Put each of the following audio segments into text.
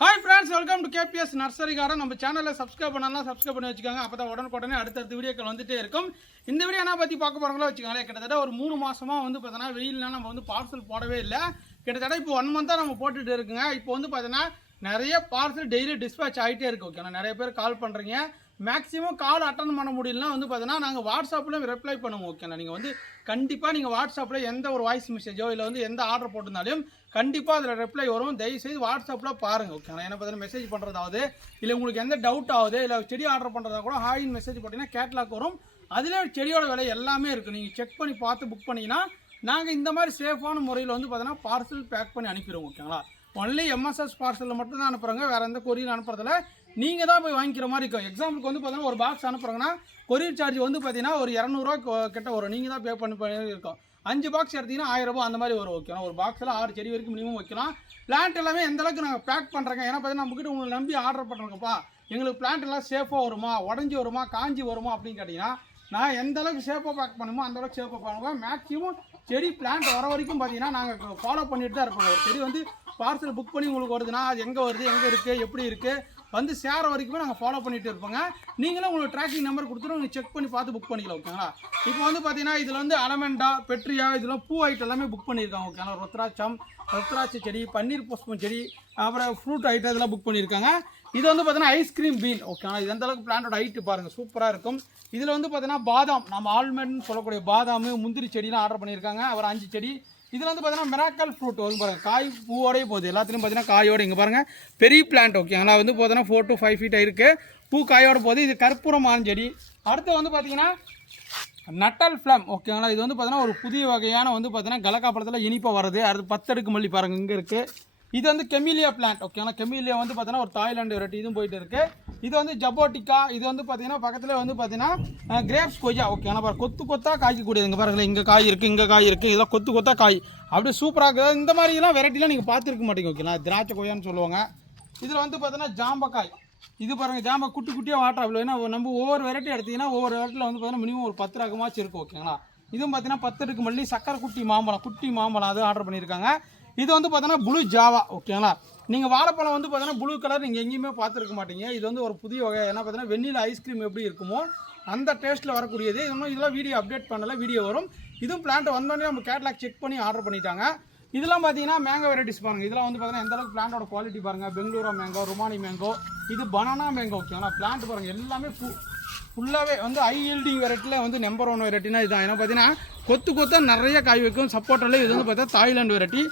Hi friends, welcome to KBS nursery garden. நம்ம சேனலில் subscribe பண்ணலாம், சப்ஸ்கிரைப் பண்ணி வச்சுக்கோங்க. அப்போ தான் உடனுக்குடனே அடுத்தடுத்த வீடியோக்கள் வந்துட்டே இருக்கும். இந்த வீடியோ என்ன பற்றி பார்க்க போகிறாங்களோ வச்சுக்கோங்களேன். கிட்டத்தட்ட ஒரு 3 மாதமாக வந்து பார்த்தோன்னா வெயில்னா நம்ம வந்து பார்சல் போடவே இல்லை. கிட்டத்தட்ட இப்போ 1 மந்த்தாக நம்ம போட்டுட்டு இருக்குங்க. இப்போ வந்து பார்த்தீங்கன்னா நிறைய பார்சல் டெய்லி டிஸ்பேச் ஆகிட்டே இருக்கு. ஓகேண்ணா, நிறைய பேர் கால் பண்ணுறீங்க. மேக்ஸிமம் கால் அட்டன் பண்ண முடியலன்னா வந்து பார்த்தீங்கன்னா நாங்கள் வாட்ஸ்அப்பில் ரிப்ளை பண்ணுவோம். ஓகேண்ணா, நீங்கள் வந்து கண்டிப்பாக நீங்கள் வாட்ஸ்அப்பில் எந்த ஒரு வாய்ஸ் மெசேஜோ இல்லை வந்து எந்த ஆர்டர் போட்டிருந்தாலும் கண்டிப்பாக அதில் ரிப்ளை வரும். தயவுசெய்து வாட்ஸ்அப்பில் பாருங்கள். ஓகேண்ணா, என்ன பார்த்தீங்கன்னா மெசேஜ் பண்ணுறதாவது இல்லை உங்களுக்கு எந்த டவுட் ஆகுது இல்லை செடி ஆர்டர் பண்ணுறதா கூட ஹாயின் மெசேஜ் போட்டிங்கன்னா கேட்லாக் வரும். அதிலே செடியோட விலை எல்லாமே இருக்குது. நீங்கள் செக் பண்ணி பார்த்து புக் பண்ணிங்கன்னா நாங்கள் இந்த மாதிரி சேஃபான முறையில் வந்து பார்த்தீங்கன்னா பார்சல் பேக் பண்ணி அனுப்பிடுவோம். ஓகேங்களா, ஒன்லி எம்எஸ்எஸ் பார்சலில் மட்டும் தான் அனுப்புகிறாங்க. வேறு எந்த கொரியர் அனுப்புறதில்ல. நீங்கள் தான் போய் வாங்கிக்கிற மாதிரி இருக்கும். எக்ஸாம்பிளுக்கு வந்து பார்த்தீங்கன்னா ஒரு பாக்ஸ் அனுப்புகிறாங்கன்னா கொரியர் சார்ஜ் வந்து பார்த்தீங்கன்னா ஒரு 200 கிட்ட வரும். நீங்கள் தான் பே பண்ணி இருக்கும். 5 பாக்ஸ் எடுத்தீங்கன்னா 1000 ரூபா அந்த மாதிரி வரும். ஓகேனா, ஒரு பாக்ஸில் 6 செடி வரைக்கும் மினிமம் வைக்கலாம். பிளான்ட் எல்லாமே எந்த அளவுக்கு நாங்கள் பேக் பண்ணுறோங்க. ஏன்னா பார்த்தீங்கன்னா நம்மக்கிட்ட உங்களை நம்பி ஆர்டர் பண்ணுறோங்கப்பா, எங்களுக்கு பிளான்ட் எல்லாம் சேஃபாக வருமா, உடஞ்சி வருமா, காஞ்சி வருமா அப்படின்னு கேட்டிங்கன்னா நான் எந்த அளவுக்கு சேஃபாக பேக் பண்ணுமோ அந்த அளவுக்கு சேஃபாக பண்ணுவோம். மேக்ஸிமம் செடி பிளான்ட் வர வரைக்கும் பார்த்தீங்கன்னா நாங்கள் ஃபாலோ பண்ணிட்டு தான் இருப்போம். ஒரு செடி வந்து பார்சல் புக் பண்ணி உங்களுக்கு வருதுன்னா அது எங்கே வருது, எங்கே இருக்குது, எப்படி இருக்குது வந்து சேர வரைக்குமே நாங்கள் ஃபாலோ பண்ணிட்டு இருப்போங்க. நீங்களும் உங்களுக்கு ட்ராக்கிங் நம்பர் கொடுத்துட்டு நீங்கள் செக் பண்ணி பார்த்து புக் பண்ணிக்கலாம். ஓகேங்களா, இப்போ வந்து பார்த்தீங்கன்னா இதில் வந்து அலமெண்டா, பெட்ரியா, இதெல்லாம் பூ ஐட்டம் எல்லாமே புக் பண்ணியிருக்காங்க. ஓகேங்களா, ருத்ராட்சை செடி, பன்னீர் புஷ்பம் செடி, அப்புறம் ஃப்ரூட் ஐட்டம் இதெல்லாம் புக் பண்ணியிருக்காங்க. இது வந்து பார்த்தீங்கன்னா ஐஸ்கிரீம் பீன். ஓகேங்களா, இது எந்த அளவுக்கு பிளான்டோட ஹைட்டு பாருங்கள், சூப்பராக இருக்கும். இதில் வந்து பார்த்தீங்கன்னா பாதாம், நம்ம ஆல்மண்ட்னு சொல்லக்கூடிய பாதாம், முந்திரி செடிலாம் ஆர்டர் பண்ணியிருக்காங்க. அப்புறம் 5 செடி. இதில் வந்து பார்த்தீங்கன்னா மிராக்கல் ஃப்ரூட் வந்து பாருங்கள், காய் பூவோடய போகுது. எல்லாத்துலையும் பார்த்தீங்கன்னா காயோடு இங்கே பாருங்கள் பெரிய பிளான்ட். ஓகேங்களா, வந்து பார்த்தீங்கன்னா 4 to 5 feet இருக்குது. பூ காயோட போகுது. இது கற்பூரம் மாஞ்செடி. அடுத்து வந்து பார்த்தீங்கன்னா நட்டல் ஃப்ளம். ஓகேங்களா, இது வந்து பார்த்தீங்கன்னா ஒரு புதிய வகையான வந்து பார்த்தீங்கன்னா கலக்காப்பழத்தில் இனிப்பாக வருது. அடுத்து 10 அடுக்கு மல்லி பாருங்கள் இங்கே இருக்குது. இது வந்து கெமிலியா பிளான்ட். ஓகேங்களா, கெமிலியா வந்து பார்த்தீங்கன்னா ஒரு தாய்லாந்து வெரைட்டி, இதுவும் போயிட்டு இருக்குது. இது வந்து ஜபோட்டிக்கா. இது வந்து பார்த்தீங்கன்னா பக்கத்தில் வந்து பார்த்தீங்கன்னா கிரேப்ஸ் கொய்யா. ஓகேங்களா, கொத்து கொத்தாக காய்க்கக்கூடியது. இங்கே பாருங்களேன், இங்கே காய் இருக்குது, இங்கே காய் இருக்குது. இதெல்லாம் கொத்து கொத்தாக காய் அப்படியே சூப்பராக இருக்குது. இந்த மாதிரிலாம் வெரைட்டிலாம் நீங்கள் பார்த்துருக்க மாட்டீங்க. ஓகேங்களா, திராட்சை கொய்யான்னு சொல்லுவாங்க. இதில் வந்து பார்த்தீங்கன்னா ஜாம்பக்காய். இது பாருங்கள், ஜாம்பா குட்டி குட்டியாக வாட்டர் அவ்வளோ. ஏன்னா நம்ம ஒவ்வொரு வெரைட்டி எடுத்திங்கன்னா ஒவ்வொரு வெரைட்டியில் வந்து பார்த்தீங்கன்னா மினிமம் ஒரு 10 ரகமாச்சும் இருக்கும். ஓகேங்களா, இதுவும் பார்த்தீங்கன்னா 10 அடுக்கு மல்லி, சக்கரை குட்டி மாம்பழம் அது ஆர்டர் பண்ணியிருக்காங்க. இது வந்து பார்த்தீங்கன்னா ப்ளூ ஜாவா. ஓகேங்களா, நீங்கள் வாழைப்பழம் வந்து பார்த்தீங்கன்னா ப்ளூ கலர் நீங்கள் எங்கேயுமே பார்த்துருக்க மாட்டீங்க. இது வந்து ஒரு புதிய வகை. என்ன பார்த்தீங்கன்னா வெண்ணிலா ஐஸ்கிரீம் எப்படி இருக்குமோ அந்த டேஸ்ட்டில் வரக்கூடியது. இன்னும் இதெல்லாம் வீடியோ அப்டேட் பண்ணல, வீடியோ வரும். இதுவும் பிளான்ட் வந்தோடனே நம்ம கேட்லாக் செக் பண்ணி ஆர்டர் பண்ணிட்டாங்க. இதெல்லாம் பார்த்தீங்கன்னா மேங்கோ வெரைட்டிஸ் பாருங்கள். இதெல்லாம் வந்து பார்த்தீங்கன்னா எந்த அளவுக்கு பிளான்ட்டோட குவாலிட்டி பாருங்கள். பெங்களூரா மேங்கோ, ருமானி மேங்கோ, இது பனானா மேங்கோ. ஓகேங்களா, பிளான்ட் பாருங்கள் எல்லாமே ஃபுல்லாகவே வந்து ஹை ஈல்டிங் வெரைட்டியில் வந்து நம்பர் 1 வெரைட்டினா இதுதான். ஏன்னா பார்த்தீங்கன்னா கொத்தாக நிறைய காய் வைக்கும். சப்போர்ட்டில் இது வந்து பார்த்தீங்கன்னா தாய்லாந்து வெரைட்டி.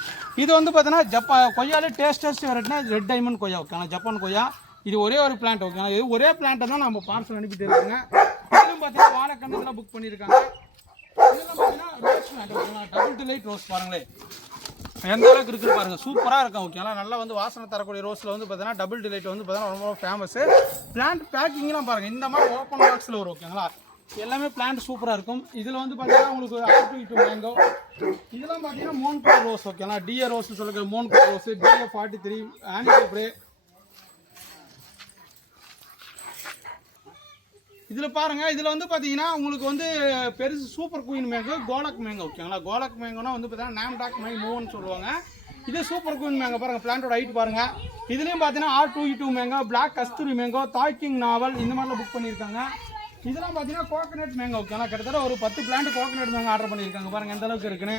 இது வந்து பார்த்தீங்கன்னா கொய்யாலே டேஸ்ட் வெரைட்டினா ரெட் டைமண்ட் கொய்யா. ஓகேங்களா, ஜப்பான் கொய்யா. இது ஒரே ஒரு பிளான்ட். ஓகேங்களா, இது ஒரே பிளான்ட்டை தான் நம்ம பார்சல் அனுப்பிட்டு இருக்காங்க. இதுவும் பார்த்தீங்கன்னா வாழைக்கன்று இதெல்லாம் புக் பண்ணியிருக்காங்க. இதெல்லாம் பார்த்தீங்கன்னா ரோஸ் பிளான்ட். ஓகேங்களா, டபுள் டிலைட் ரோஸ் பாருங்களேன் எந்த அளவுக்கு இருக்குது பாருங்கள், சூப்பராக இருக்கும். ஓகேங்களா, நல்லா வந்து வாசனை தரக்கூடிய ரோஸில் வந்து பார்த்தீங்கன்னா டபுள் டிலைட் வந்து பார்த்தீங்கன்னா ரொம்ப ஃபேமஸ். பிளான்ட் பேக்கிங்லாம் பாருங்கள், இந்த மாதிரி ஓப்பன் பாக்ஸில் வரும். ஓகேங்களா, எல்லாமே பிளான்ட் சூப்பராக இருக்கும். இதில் வந்து பார்த்தீங்கன்னா உங்களுக்கு R22 மேங்கோ. இதெல்லாம் பார்த்தீங்கன்னா மோன்கலர் ரோஸ். ஓகேங்களா, டிஏ ரோஸ்னு சொல்லுற மோன்கலர் ரோஸ், DA 43 ஆனிகல்ப்ரே. இதில் பாருங்கள், இதில் வந்து பார்த்தீங்கன்னா உங்களுக்கு வந்து பெருசு சூப்பர் குயின் மேங்கோ, கோலக் மேங்கோ. ஓகேங்களா, கோலக் மேங்கோனா வந்து பார்த்தீங்கன்னா நாம்டாக் மை மூவ்னு சொல்லுவாங்க. இது சூப்பர் குயின் மேங்கோ பாருங்கள், பிளான்ட்டோட ஹைட் பாருங்கள். இதுலேயும் பார்த்தீங்கன்னா R22 மேங்கோ, பிளாக் கஸ்தூரி மேங்கோ, தாய்க்கிங் நாவல் இந்த மாதிரிலாம் புக் பண்ணியிருக்காங்க. இதெல்லாம் பார்த்தீங்கன்னா கோகனட் மேங்கோ. ஓகேங்களா, கிட்டத்தட்ட ஒரு 10 பிளான்ட் கோகனட் மேங்கோ ஆர்டர் பண்ணியிருக்காங்க. பாருங்கள் எந்த அளவுக்கு இருக்குன்னு.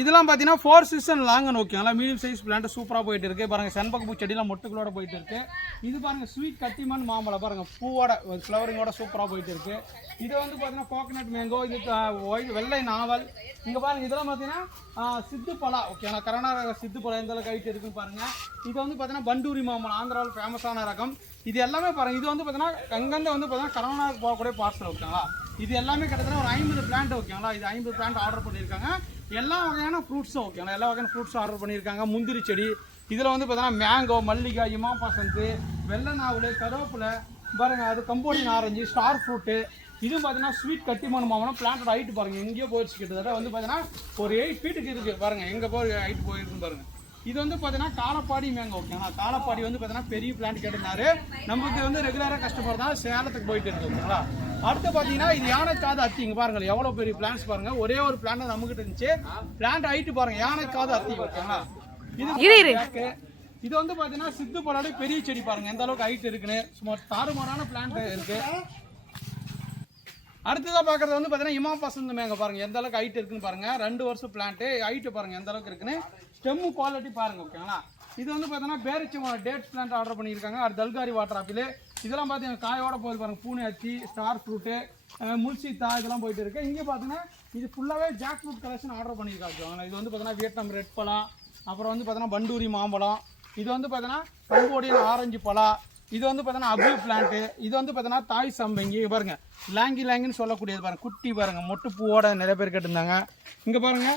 இதெல்லாம் பார்த்தீங்கன்னா 4 சீசன் லாங்கன். ஓகேங்களா, மீடியம் சைஸ் பிளான்ட் சூப்பராக போயிட்டு இருக்குது. பாருங்கள் செண்பக பூ செடியெலாம் மொட்டுகளோட போயிட்டு இருக்குது. இது பாருங்கள் ஸ்வீட் கத்திமன் மாம்பழம் பாருங்கள் பூவோட ஃப்ளவரிங்கோட சூப்பராக போயிட்டு இருக்குது. இது வந்து பார்த்தீங்கன்னா கோகனட் மேங்கோ. இது வெள்ளை நாவல். இங்கே பாருங்கள் இதெல்லாம் பார்த்தீங்கன்னா சித்து பலா. ஓகேங்களா, கர்நாடகா சித்து பலா எந்த அளவுக்கு ஹைட் இருக்குன்னு பாருங்கள். இது வந்து பார்த்தீங்கன்னா பண்டூரி மாம்பழம், ஆந்திராவில் ஃபேமஸான ரகம். இது எல்லாமே பாருங்கள். இது வந்து பார்த்தீங்கன்னா அங்கேருந்து வந்து பார்த்தீங்கன்னா கர்நாடகா போகக்கூடிய பார்சல். ஓகேங்களா, இது எல்லாமே கிட்டத்தட்ட ஒரு 50 பிளான்ட். ஓகேங்களா, இது 50 பிளான்ட் ஆர்டர் பண்ணியிருக்காங்க. எல்லா வகையான ஃப்ரூட்ஸும். ஓகேங்களா, எல்லா வகையான ஃப்ரூட்ஸும் ஆர்டர் பண்ணியிருக்காங்க. முந்திரி செடி. இதில் வந்து பார்த்தீங்கன்னா மேங்கோ, மல்லிகா, இமாம்பசந்து, வெள்ளை நாவல், கருவேப்பிலை பாருங்கள், அது கம்போடியன் ஆரஞ்சு, ஸ்டார் ஃப்ரூட்டு. இதுவும் பார்த்தீங்கன்னா ஸ்வீட் கத்திமன் மாம்பழம். பிளான்ட்டோட ஹைட்டு பாருங்கள் எங்கேயோ போயிடுச்சு. கிட்டத்தட்ட வந்து பார்த்தீங்கன்னா ஒரு 8 ஃபீட்டுக்கு இருக்குது. பாருங்கள் எங்கே போய் ஹைட் போயிருக்குன்னு பாருங்கள். இது வந்து பார்த்தீங்கன்னா காலப்பாடி மேங்கோ. ஓகேங்களா, காலப்பாடி வந்து பார்த்தீங்கன்னா பெரிய பிளான்ட் கேட்டிருந்தாரு. நமக்கு வந்து ரெகுலராக கஸ்டமர் தான், சேலத்துக்கு போயிட்டு இருக்கு. ஓகேங்களா, அடுத்து பார்த்தீங்கன்னா இது யானைக்காது அத்தி. இங்கே பாருங்கள் எவ்வளோ பெரிய பிளான்ஸ் பாருங்கள். ஒரே ஒரு பிளான்ட் நம்மகிட்ட இருந்துச்சு. பிளான்ட் ஹைட்டு பாருங்கள், யானைக்காது அத்தி. ஓகேங்களா, இது இது வந்து பார்த்தீங்கன்னா சித்து பழோட பெரிய செடி பாருங்க எந்த அளவுக்கு ஹைட் இருக்குன்னு, சும்மா தாறுமாறான பிளான்ட் இருக்கு. அடுத்ததாக பார்க்குறது வந்து பார்த்தீங்கன்னா இமா பசந்து மேங்க பாருங்க எந்த அளவுக்கு ஹைட் இருக்குன்னு பாருங்க. 2 வருஷம் பிளான்ட்டு, ஹைட்டு பாருங்க எந்த அளவுக்கு இருக்குன்னு, ஸ்டெம்மு குவாலிட்டி பாருங்க. ஓகேங்களா, இது வந்து பார்த்தீங்கன்னா பேரிச்சம் டேட்ஸ் பிளான்ட் ஆர்டர் பண்ணியிருக்காங்க. அது தல்காரி வாட்டர் ஆப்பிள், இதெல்லாம் பார்த்தீங்கன்னா காயோட போகுது பாருங்க. பூனை அச்சி, ஸ்டார் ஃப்ரூட்டு, முல்சித்தா இதெல்லாம் போயிட்டு இருக்கு. இங்கே பார்த்தீங்கன்னா இது ஃபுல்லாகவே ஜாக் ஃப்ரூட் கலெக்ஷன் ஆர்டர் பண்ணியிருக்காங்க. இது வந்து பார்த்தீங்கன்னா வியட்நாம் ரெட் பழம், அப்புறம் வந்து பார்த்தீங்கன்னா பண்டூரி மாம்பழம், இது வந்து பார்த்தீங்கன்னா கம்போடியன் ஆரஞ்சு பழம், இது வந்து பார்த்தீங்கன்னா அபி பிளான்ட்டு, இது வந்து பார்த்தீங்கன்னா தாய் சம்பங்கி பாருங்க. லாங்கின்னு சொல்லக்கூடியது பாருங்க, குட்டி பாருங்க, மொட்டு பூவோட நிறைய பேர் கேட்டிருந்தாங்க. இங்கே பாருங்க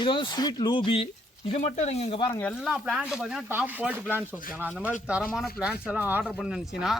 இது வந்து ஸ்வீட் லூபி. இது மட்டும் இல்லைங்க, இங்கே பாருங்கள் எல்லா பிளான்ட்டும் பார்த்தீங்கன்னா டாப் குவாலிட்டி பிளான்ட்ஸ். ஓகேங்களா, அந்த மாதிரி தரமான பிளான்ட்ஸ் எல்லாம் ஆர்டர் பண்ணி நினச்சிங்கன்னா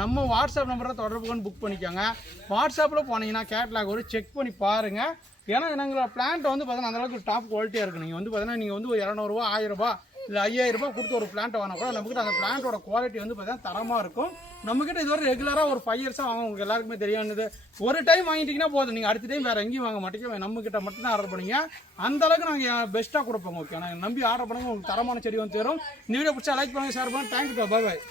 நம்ம வாட்ஸ்அப் நம்பரில் தொடர்பு கொண்டு புக் பண்ணிக்கோங்க. வாட்ஸ்அப்பில் போனீங்கன்னா கேட்லாக் ஒரு செக் பண்ணி பாருங்கள். ஏன்னா எங்களோட பிளான்ட் வந்து பார்த்தீங்கன்னா அந்தளவுக்கு டாப் குவாலிட்டியாக இருக்குது. நீங்கள் வந்து பார்த்தீங்கன்னா நீங்கள் வந்து ஒரு 200 ரூபா 1000 ரூபா இல்லை 5000 ரூபாய் கொடுத்து ஒரு பிளான்ட் வாங்கினா கூட நம்மக்கிட்ட அந்த பிளான்ட்டோட குவாலிட்டி வந்து பார்த்தீங்கன்னா தரமாக இருக்கும். நம்மக்கிட்ட இதுவரை ரெகுலராக ஒரு 5 இயர்ஸாக வாங்க உங்களுக்கு எல்லாருக்குமே தெரியானது. ஒரு டைம் வாங்கிட்டீங்கன்னா போதும், நீங்கள் அடுத்த டைம் வேறு எங்கேயும் வாங்க மாட்டீங்க, நம்மக்கிட்ட மட்டும் தான் ஆர்டர் பண்ணிங்க. அந்தளவுக்கு நாங்கள் பெஸ்ட்டாக கொடுப்போம். ஓகே, நாங்கள் நம்பி ஆர்டர் பண்ணுங்க, உங்களுக்கு தரமான செடி வந்து தரும். இந்த வீடியோ பிடிச்சா லைக் பண்ணுங்கள், ஷேர் பண்ணுங்கள். தேங்க்யூ, பாய் பாய்.